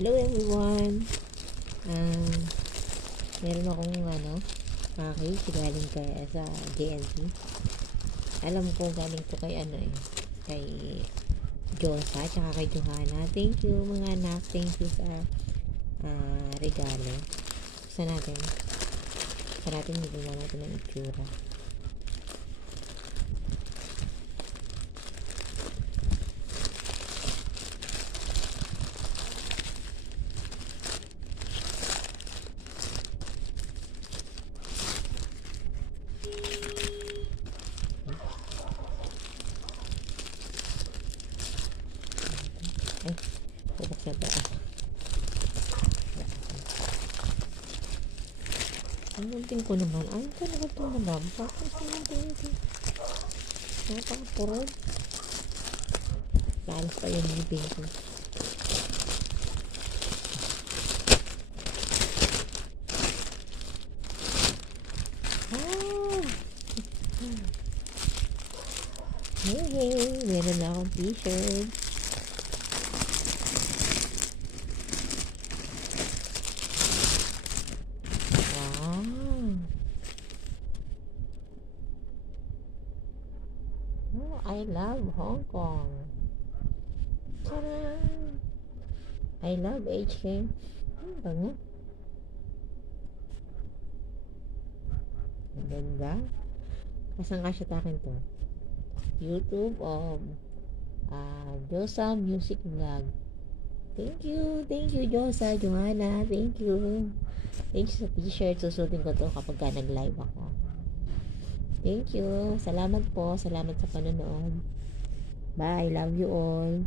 Hello everyone. Um, Meron akong package galing sa JNT. Alam ko galing to kay kay Josa tsaka kay Johanna. Thank you mga anak. Thank you sa regalo. Buksan natin. Hindi natin ang itsura. Ay, bubuksan ba ako? Ang munting ko naman. Ay, talaga ito naman. Bakit ito munting ito? Napakapurod. Lalas pa yung ngipin ko. Ah! Hey! Meron na akong t-shirt. Oh, I love Hong Kong. Taran! I love HK. Bango. Ang ganda. Kasang kasya takin to. YouTube of Josa Music Vlog. Thank you Josa, Johanna. Thank you sa t-shirt. Susutin ko to kapag nag-live ako. Thank you. Salamat po. Salamat sa panonood. Bye. Love you all.